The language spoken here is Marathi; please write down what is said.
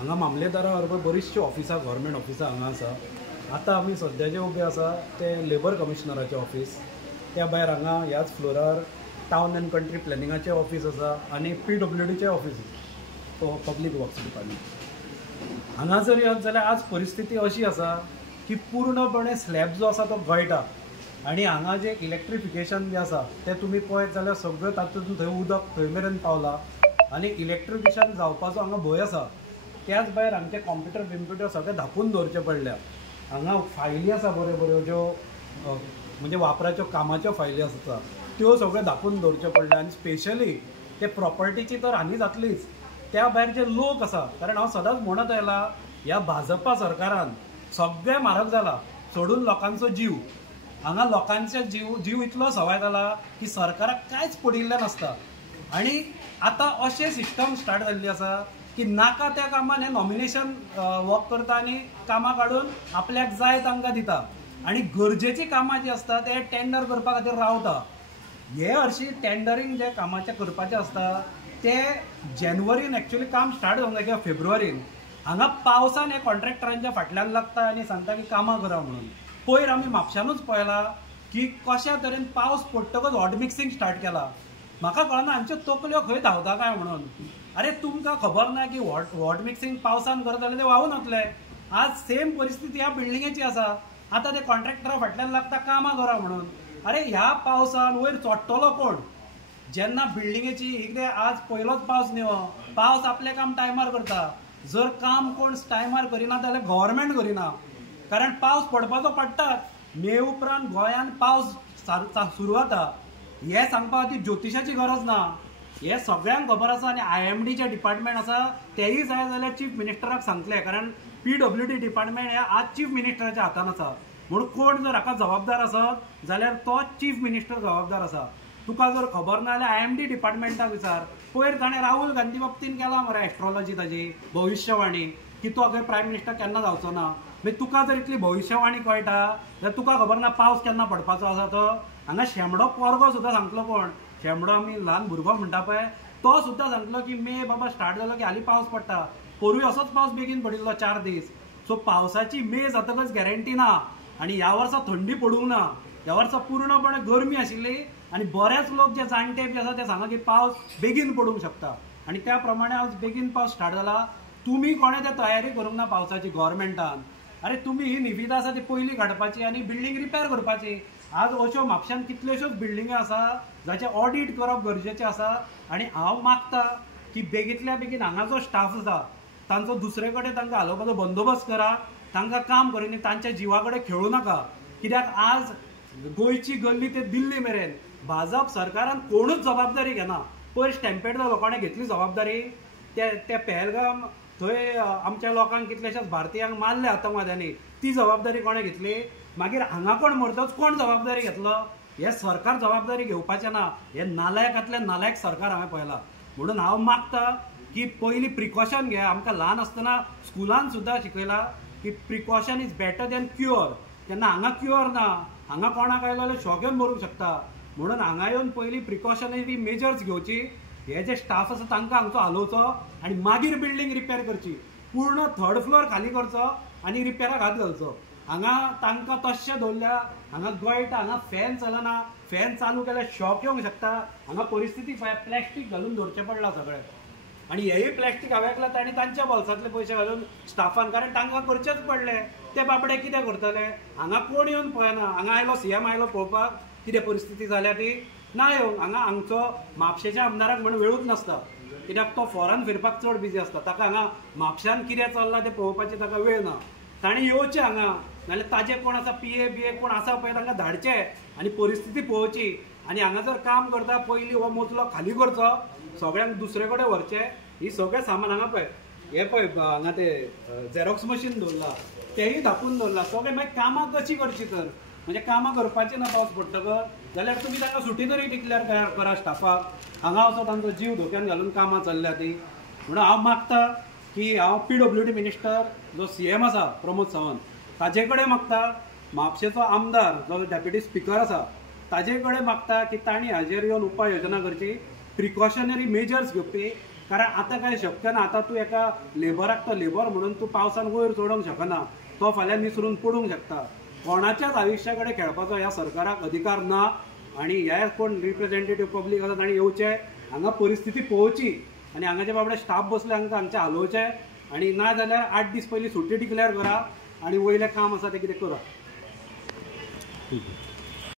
हांगा मामलेदारा बरोबर बरीचशी ऑफिसां गव्हर्मेंट ऑफिसां हांगा आसा. आतां आमी सद्याचे उबे आसा ते लेबर कमिशनराचें ऑफिस. त्या भायर हांगा ह्याच फ्लोरार टावन एंड कंट्री प्लॅनिंगाचें ऑफिस आसा आनी PWDचें ऑफिस पब्लीक वर्क्स डिपार्टमेंट. हांगा जर येत जाल्यार आज परिस्थिती अशी आसा की पूर्णपणे स्लॅब जो आसा तो गळटा आनी हांगा जे इलेक्ट्रिफिकेशन बी आसा ते तुमी पळयत जाल्यार सगळें तातूंत थंय उदक थंय मेरेन पावला आनी इलेक्ट्रिफिकेशन जावपाचो हांगा भंय आसा. त्याच भायर आमचे कॉम्प्युटर सगळे धापून दवरचे पडल्या. हांगा फायली आसा बऱ्यो बऱ्यो ज्यो म्हणजे वापराच्यो कामाच्यो फायली आसा त्यो सगळ्यो धापून दवरच्यो पडल्या आनी स्पेशली ते प्रॉपर्टीची तर हानी जातलीच. त्या भायर जे लोक आसा, कारण हांव सदांच म्हणत आयला ह्या भाजपा सरकारान सगळें म्हारग जाला सोडून लोकांचो जीव. हांगा लोकांचे जीव इतलो सवाय जाला की सरकाराक कांयच पडिल्लें नासता. आनी आतां अशें सिस्टम स्टार्ट जाल्ली आसा की नाका त्या कामान हे नॉमिनेशन वर्क करता आनी कामां काडून आपल्याक जाय तांकां दिता आनी गरजेची कामां जी आसता ते टेंडर करपा खातीर रावता. हे हरशीं टेंडरींग जे कामाचें करपाचें आसता ते जानेवारीन एक्चुअली काम स्टार्ट जावंक जाय किंवा फेब्रुवारीन. हांगा पावसान हे कॉन्ट्रॅक्टरांच्या फाटल्यान लागता आनी सांगता की कामां करा म्हणून. पयर आमी म्हापशानूच पळयला की कशा तरेन पावस पडटकच हॉट मिक्सिंग स्टार्ट केला. म्हाका कळना हांच्यो तकल्यो खंय धांवता काय म्हणून. अरे तुमकां खबर ना की हॉट मिक्सिंग पावसान करत जाल्यार ते व्हांवून वतले. आज सेम परिस्थिती ह्या बिल्डिंगेची आसा. आतां ते कॉन्ट्रॅक्टरा फाटल्यान लागता कामां करा म्हणून. अरे ह्या पावसान वयर चोडटलो कोण? जेन्ना बिल्डिंगेची कितें आज पयलोच पावस न्ही हो. पावस आपलें काम टायमार करता. जर काम कोण टायमार करिना जाल्यार गव्हर्मेंट करिना. कारण पावस पडपाचो पडटात. मे उपरांत गोंयान पावस सुरू जाता हे सांगपा खातीर ज्योतिशाची गरज ना. हे सगळ्यांक खबर आसा आनी IMD जे डिपार्टमेंट आसा तेयी जाय जाल्यार चीफ मिनिस्टराक सांगतले. कारण PWD डिपार्टमेंट हे आज चीफ मिनिस्टराच्या हातान आसा. म्हणून कोण जर हाका जबाबदार आसत जाल्यार तोच चीफ मिनिस्टर जबाबदार आसा. तुका जर खबर ना जाल्यार IMD डिपार्टमेंटाक विचार. पयर ताणें राहुल गांधी बाबतीन केला मरे एस्ट्रॉलॉजी ताजी भविश्यवाणी की तो खंय प्रायम मिनिस्टर केन्ना जावचो ना. मागीर तुका जर इतली भविश्यवाणी कळटा जाल्यार तुका खबर ना पावस केन्ना पडपाचो आसा तो. हांगा शेमडो पोरगो सुद्दां सांगतलो कोण. शेमडो आमी ल्हान भुरगो म्हणटा पळय तो सुद्दां सांगतलो की मे बाबा स्टार्ट जालो की हालीं पावस पडटा. पोरूय असोच पावस बेगीन पडिल्लो 4 दीस. सो पावसाची मे जातकच गॅरंटी ना. आनी ह्या वर्सा थंडी पडूंक ना. ह्या वर्सा पूर्णपणे गरमी आशिल्ली आनी बरेच लोक जे जाणटे बी आसा ते सांगा की पावस बेगीन पडूंक शकता. आनी त्या प्रमाणे आज बेगीन पावस स्टार्ट जाला. तुमी कोणें ते तयारी करूंक ना पावसाची गव्हर्मेंटान. अरे तुमी ही निविदा आसा ती पयलीं काडपाची आनी बिल्डींग रिपेर करपाची. आज अश्यो म्हापशान कितल्योश्योच बिल्डिंगो आसा जाचें ऑडिट करप गरजेचें आसा. आनी हांव मागता की बेगींतल्या बेगीन हांगा जो स्टाफ आसा तांचो दुसरे कडेन तांकां घालोवपाचो बंदोबस्त करा. तांकां काम करिनी तांच्या जिवा कडेन खेळूं नाका. कित्याक आज गोंयची गल्ली ते दिल्ली मेरेन भाजप सरकारान कोणूच जबाबदारी घेना. पयर स्टॅम्पेड लोकांनी घेतली जबाबदारी. ते पहलगाम थंय आमच्या लोकांक कितलेशाच भारतीयांक मारले आतंकवाद्यांनी ती जबाबदारी कोणें घेतली. मागीर हांगा कोण मरतच कोण जबाबदारी घेतलो. हे सरकार जबाबदारी घेवपाचें ना. हे नालायकांतलें नालायक सरकार हांवें पळयलां. म्हणून हांव मागता की पयलीं प्रिकॉशन घे. आमकां ल्हान आसतना स्कुलान सुद्दां शिकयलां की precaution is better than cure. तेन्ना हांगा क्युअर ना. हांगा कोणाक आयलो जाल्यार शॉक येवन मरूंक शकता. म्हणून हांगा येवन पयलीं प्रिकॉशनरी मेजर्स घेवची. हे जे स्टाफ आसा तांकां हांगचो हालोवचो आनी मागीर बिल्डींग रिपेर करची. पूर्ण 3rd फ्लोर खाली करचो आनी रिपेराक हात घालचो. हांगा तांकां तशें दवरल्या. हांगा गळटा. हांगा फॅन चलना. फॅन चालू केल्यार शॉक येवंक शकता. हांगा परिस्थिती प्लॅस्टीक घालून दवरचें पडलां सगळें. आनी हेय प्लॅस्टीक हांवें एकला तांणी तांच्या बोल्सांतले पयशे घालून स्टाफान. कारण तांकां करचेच पडले. ते बाबडे कितें करतले. हांगा कोण येवन पळयना. हांगा आयलो CM आयलो पळोवपाक कितें परिस्थिती जाल्या ती ना येवंक. हांगचो म्हापशेच्या आमदाराक म्हणून वेळूच नासता. कित्याक तो फॉरन फिरपाक चड बिजी आसता. ताका हांगा म्हापशान कितें चल्लां तें पळोवपाचें ताका वेळ ना. ताणें येवचें हांगा. नाल्यार ताजे कोण आसा PA कोण आसा पळय तांकां धाडचे आनी परिस्थिती पळोवची. आनी हांगा जर काम करता पयलीं हो मजलो खाली करचो. सगळ्यांक दुसरे कडेन व्हरचें. ही सगळें सामान हांगा पळय हे पळय हांगा ते झेरॉक्स मशीन दवरला तेयी धापून दवरला. सगळें मागीर कामां कशी करची तर. म्हणजे कामां करपाचें ना पावस पडटकच जाल्यार तुमी तांकां सुटी तरी डिक्लेअर करा स्टाफाक. हांगा असो तांचो जीव धोक्यान घालून कामां चल्ल्या ती. म्हणून हांव मागता की हांव PWD मिनिस्टर जो CM आसा प्रमोद सावंत ताजे कडेन मागता. म्हापशेचो आमदार जो डेप्युटी स्पिकर आसा ताजे कडेन मागता की तांणी हाजेर येवन उपाय योजना करची. प्रिकॉशनरी मेजर्स घेवपी. कारण आतां काय शक्य ना. आतां तूं एका लेबराक तो लेबर म्हणून तूं पावसान वयर चडोवंक शकना. तो फाल्यां निसरून पडूंक शकता. कोणाच्याच आयुश्या कडेन खेळपाचो ह्या सरकाराक अधिकार ना. आनी हे कोण रिप्रेझेंटेटिव्ह पब्लीक आसा तांणी येवचे, हांगा परिस्थिती पळोवची आनी हांगाचे बाबडे स्टाफ बसले हांकां हांगचे हालोवचे आनी ना जाल्यार 8 दीस पयलीं सुटी डिक्लेअर करा आनी वयलें काम आसा तें कितें करा.